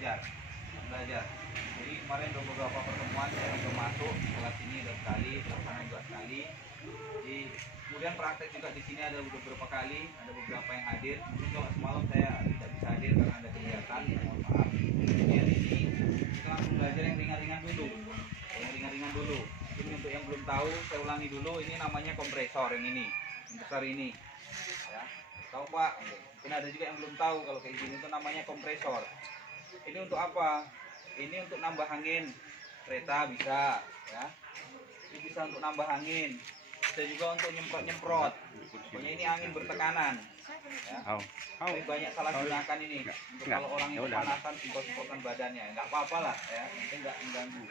belajar. Jadi kemarin ada beberapa pertemuan saya udah masuk kelas ini udah sekali, kelas sana juga sekali. Jadi kemudian praktek juga di sini ada beberapa kali, ada beberapa yang hadir. Mungkin kalau semalam saya tidak bisa hadir karena ada kegiatan, mohon maaf. Jadi hari ini kita langsung belajar yang ringan-ringan dulu. Ini untuk yang belum tahu, saya ulangi dulu. Ini namanya kompresor yang ini, yang besar ini. Ya, tahu Pak? Mungkin ada juga yang belum tahu kalau kayak gini itu namanya kompresor. Ini untuk apa? Ini untuk nambah angin kereta bisa, ya. Ini bisa untuk nambah angin. Bisa juga untuk nyemprot-nyemprot. Pokoknya ini angin bertekanan. Ya. Tapi banyak salah gunakan ini. Untuk kalau orang yang kepanasan, semprot-semprotkan badannya, nggak apa-apa lah, ya. Mungkin nggak mengganggu.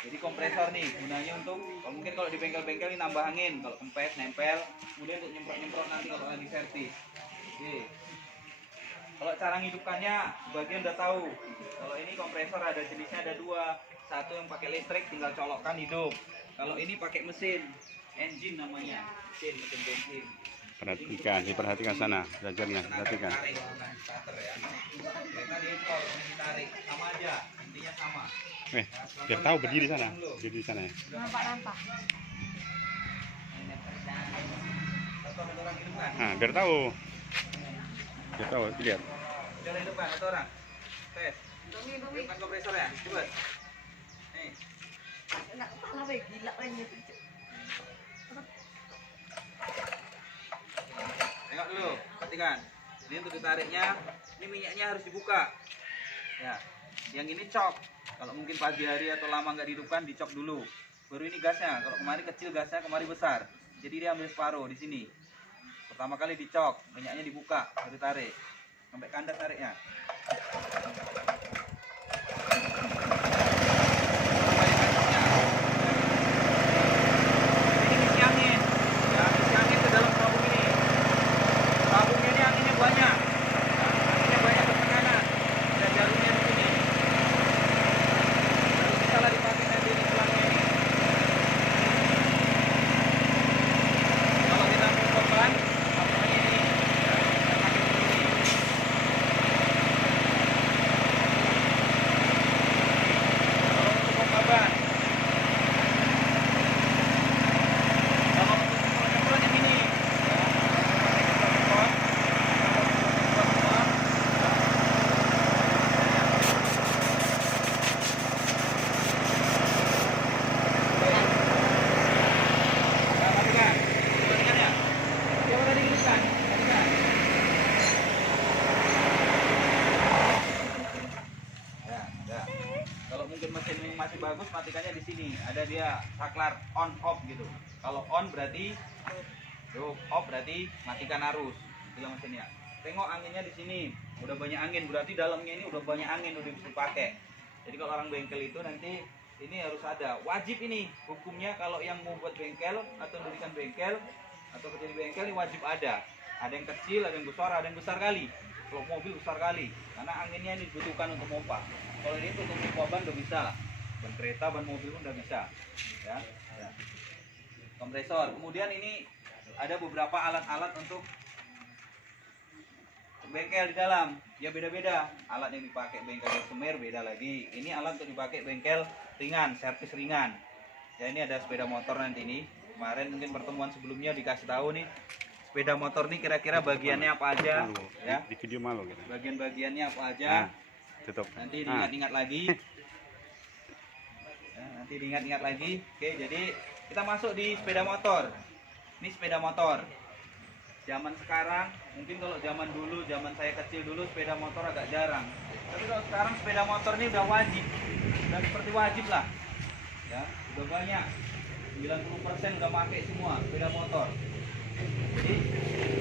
Jadi kompresor nih gunanya untuk, mungkin kalau di bengkel-bengkel ini nambah angin, kalau kempes nempel, kemudian untuk nyemprot-nyemprot nanti kalau lagi servis. Oke. Kalau cara ngidupkannya, bagian udah tahu. Kalau ini kompresor ada jenisnya ada dua, satu yang pakai listrik tinggal colokkan hidup. Kalau ini pakai mesin, engine namanya, mesin bensin. Perhatikan, diperhatikan sana, belajarnya, perhatikan. Kereta diimpor, ditarik, sama aja, intinya sama. Biar tahu berdiri sana, berdiri di sana ya. Nampak. Nah, biar tahu, lihat. Coba hidupkan satu orang. Tes. Hidupkan kompresor ya, coba. Nih. Enak kepala weh, gila banget. Tengok dulu, perhatikan. Ini untuk ditariknya, ini minyaknya harus dibuka. Ya, yang ini cok. Kalau mungkin pagi hari atau lama nggak dihidupkan, dicok dulu. Baru ini gasnya. Kalau kemarin kecil gasnya, kemarin besar. Jadi dia ambil separuh di sini. Pertama kali dicok, minyaknya dibuka, baru tarik. Sampai kandas tariknya. Masih bagus, matikannya di sini. Ada dia saklar on off gitu. Kalau on berarti off berarti matikan arus. Itu yang mesinnya. Tengok anginnya di sini. Udah banyak angin, berarti dalamnya ini udah banyak angin udah bisa dipakai. Jadi kalau orang bengkel itu nanti ini harus ada. Wajib ini hukumnya kalau yang mau buat bengkel atau mendirikan bengkel atau kerja di bengkel ini wajib ada. Ada yang kecil, ada yang besar, ada yang besar kali. Kalau mobil besar kali, karena anginnya ini dibutuhkan untuk pompa. Kalau ini untuk pompa ban udah bisa lah. Ban kereta, ban mobil pun udah bisa, ya. Kompresor. Kemudian ini ada beberapa alat-alat untuk bengkel di dalam. Ya beda-beda. Alat yang dipakai bengkel Semer beda lagi. Ini alat untuk dipakai bengkel ringan, servis ringan. Ya ini ada sepeda motor nanti ini. Kemarin mungkin pertemuan sebelumnya dikasih tahu nih. Sepeda motor ini kira-kira bagiannya apa aja, ya? Di video malu gitu. Bagian-bagiannya apa aja? Tutup. Nanti diingat-ingat lagi. Nanti diingat-ingat lagi. Oke, jadi kita masuk di sepeda motor. Ini sepeda motor. Zaman sekarang, mungkin kalau zaman dulu, zaman saya kecil dulu sepeda motor agak jarang. Tapi kalau sekarang sepeda motor ini udah wajib. Udah seperti wajib lah. Ya, udah banyak. 90% udah pakai semua sepeda motor. Jadi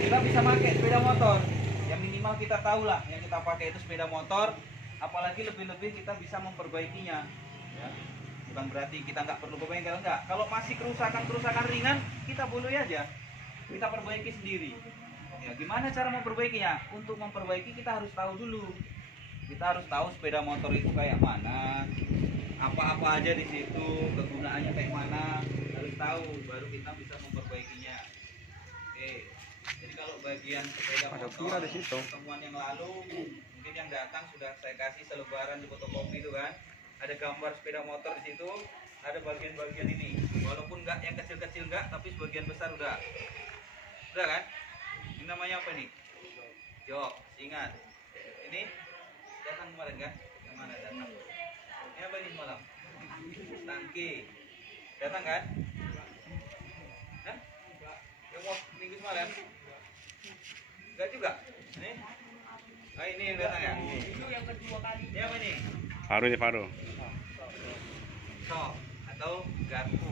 kita bisa pakai sepeda motor. Yang minimal kita tahu lah yang kita pakai itu sepeda motor. Apalagi lebih-lebih kita bisa memperbaikinya. Ya. Bukan berarti kita nggak perlu ke bengkel, enggak. Kalau masih kerusakan ringan, kita boleh aja kita perbaiki sendiri. Ya, gimana cara memperbaikinya? Untuk memperbaiki kita harus tahu dulu. Kita harus tahu sepeda motor itu kayak mana, apa-apa aja di situ, kegunaannya kayak mana, harus tahu, baru kita bisa memperbaikinya. Oke. Jadi kalau bagian sepeda motor, pertemuan yang lalu mungkin mungkin yang datang sudah saya kasih selebaran di fotokopi itu kan, ada gambar sepeda motor di situ, ada bagian-bagian ini, walaupun nggak yang kecil-kecil nggak, tapi sebagian besar udah kan. Ini namanya apa nih? Jok, ingat ini datang kemarin kan, yang mana datang, ini apa ini semalam? Tangki datang kan? Hah? Yang mau minggu semalam? Enggak juga. Ini. Ah, ini yang datang ya? Itu yang kedua kali. Ini apa nih? Faru ini Faru. Sok atau garpu.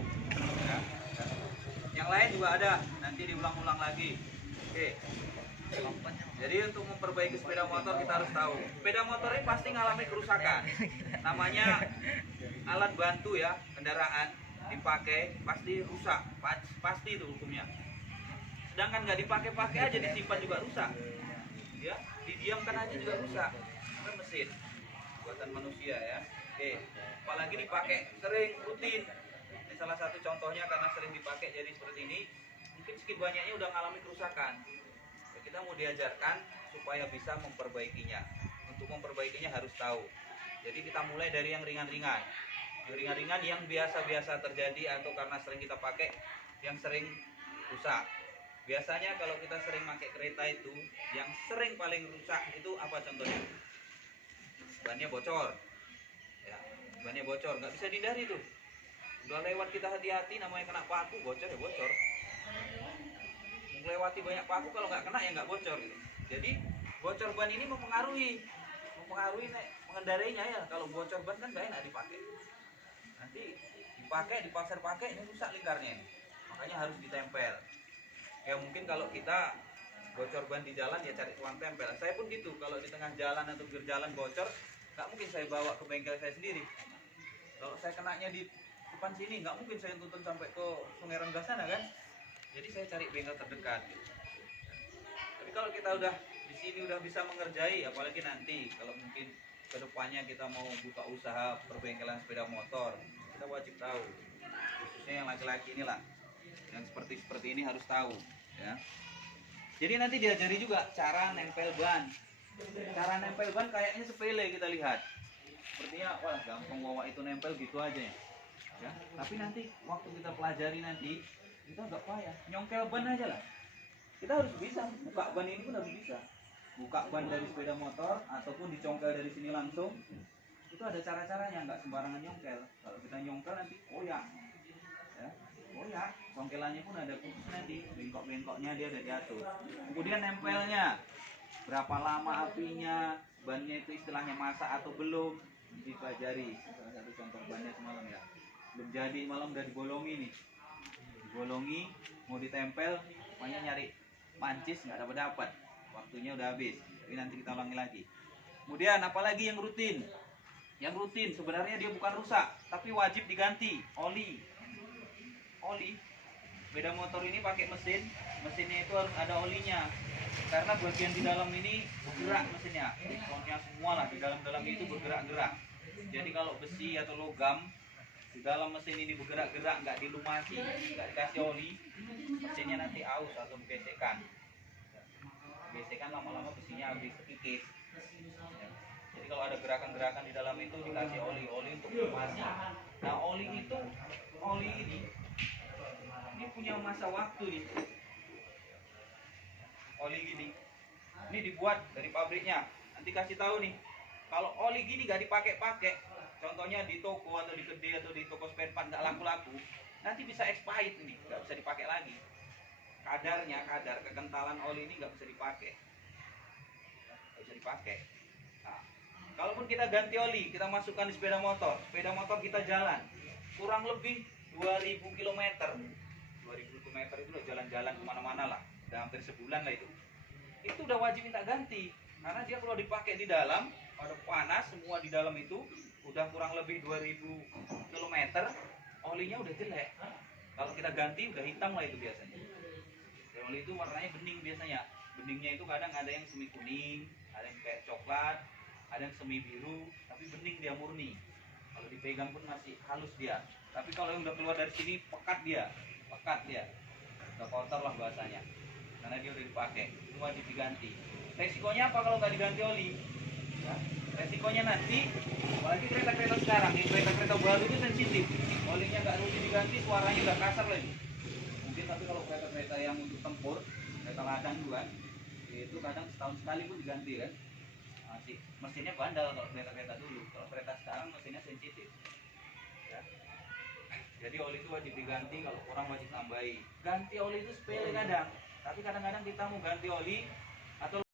Ya, garpu. Yang lain juga ada, nanti diulang-ulang lagi. Oke. Jadi untuk memperbaiki sepeda motor kita harus tahu, sepeda motor ini pasti ngalami kerusakan. Namanya alat bantu ya, kendaraan dipakai pasti rusak, pasti itu hukumnya. Sedangkan nggak dipakai-pakai aja disimpan juga rusak, ya didiamkan aja juga rusak. Kan mesin buatan manusia ya. Oke, apalagi dipakai sering rutin. Ini salah satu contohnya karena sering dipakai jadi seperti ini. Mungkin sedikit banyaknya udah mengalami kerusakan. Ya, kita mau diajarkan supaya bisa memperbaikinya. Untuk memperbaikinya harus tahu. Jadi kita mulai dari yang ringan-ringan. Yang ringan-ringan yang biasa-biasa terjadi atau karena sering kita pakai yang sering rusak. Biasanya kalau kita sering pakai kereta itu, yang sering paling rusak itu apa contohnya? Bannya bocor. Ya, bannya bocor, nggak bisa dihindari tuh. Udah lewat kita hati-hati, namanya kena paku, bocor ya bocor. Melewati banyak paku, kalau nggak kena ya nggak bocor gitu. Jadi bocor ban ini mempengaruhi mengendarainya ya. Kalau bocor ban kan nggak enak dipakai. Nanti dipakai, dipaksa pakai, ini rusak lingkarnya. Makanya harus ditempel. Ya mungkin kalau kita bocor ban di jalan ya cari tukang tempel. Saya pun gitu, kalau di tengah jalan atau pinggir jalan bocor, nggak mungkin saya bawa ke bengkel saya sendiri. Kalau saya kenanya di depan sini, nggak mungkin saya tuntun sampai ke Sungai Renggas sana kan. Jadi saya cari bengkel terdekat. Gitu. Tapi kalau kita udah di sini udah bisa mengerjai, apalagi nanti kalau mungkin kedepannya kita mau buka usaha perbengkelan sepeda motor, kita wajib tahu. Khususnya yang laki-laki inilah, yang seperti ini harus tahu. Ya. Jadi nanti diajari juga cara nempel ban. Cara nempel ban kayaknya sepele kita lihat. Sepertinya wah gampang bawa itu nempel gitu aja ya. Ya. Tapi nanti waktu kita pelajari nanti kita agak payah. Nyongkel ban aja lah. Kita harus bisa buka ban ini pun harus bisa. Buka ban dari sepeda motor ataupun dicongkel dari sini langsung. Itu ada cara-caranya, nggak sembarangan nyongkel. Kalau kita nyongkel nanti koyak. Ya. Koyak. Congkelannya pun ada khusus nanti, bengkok-bengkoknya dia ada diatur. Kemudian nempelnya, berapa lama apinya, bannya itu istilahnya masak atau belum, dipelajari. Salah satu contoh bannya semalam ya, belum jadi malam udah dibolongi nih, dibolongi, mau ditempel, makanya nyari pancis nggak dapat, waktunya udah habis. Tapi nanti kita ulangi lagi. Kemudian apalagi yang rutin? Yang rutin sebenarnya dia bukan rusak, tapi wajib diganti oli. Sepeda motor ini pakai mesinnya itu harus ada olinya, karena bagian di dalam ini bergerak mesinnya, pokoknya semua lah di dalam itu bergerak-gerak. Jadi kalau besi atau logam di dalam mesin ini bergerak-gerak, nggak dilumasi, nggak dikasih oli, mesinnya nanti aus atau gesekan lama-lama besinya habis kikis. Jadi kalau ada gerakan-gerakan di dalam itu dikasih oli untuk lumasi. Nah oli ini punya masa waktu nih. Oli gini, ini dibuat dari pabriknya. Nanti kasih tahu nih, kalau oli gini gak dipakai-pakai, contohnya di toko atau di kedai atau di toko spare part nggak laku-laku, nanti bisa expired nih, nggak bisa dipakai lagi. Kadar kekentalan oli ini nggak bisa dipakai, Nah, kalaupun kita ganti oli, kita masukkan di sepeda motor kita jalan kurang lebih 2000 km. 2000 km itu udah jalan-jalan kemana-mana lah, udah hampir sebulan lah itu udah wajib minta ganti, karena dia kalau dipakai di dalam pada panas semua di dalam itu udah kurang lebih 2000 km, olinya udah jelek. Kalau kita ganti udah hitam lah itu biasanya. Dan oli itu warnanya bening biasanya, beningnya itu kadang ada yang semi kuning, ada yang kayak coklat, ada yang semi biru, tapi bening dia murni. Kalau dipegang pun masih halus dia. Tapi kalau yang udah keluar dari sini pekat dia, udah kotor lah bahasanya, karena dia udah dipakai, itu wajib diganti. Resikonya apa kalau nggak diganti oli? Ya. Resikonya nanti, apalagi kereta-kereta sekarang, di kereta-kereta baru itu sensitif. Olinya nggak rutin diganti, suaranya udah kasar lagi. Mungkin tapi kalau kereta-kereta yang untuk tempur, kereta ladang itu kan, itu kadang setahun sekali pun diganti kan. Masih mesinnya bandel kalau kereta-kereta dulu. Kalau kereta sekarang mesinnya sensitif. Ya. Jadi oli itu wajib diganti, kalau kurang wajib tambahi. Ganti oli itu sepele kadang, tapi kadang-kadang kita mau ganti oli atau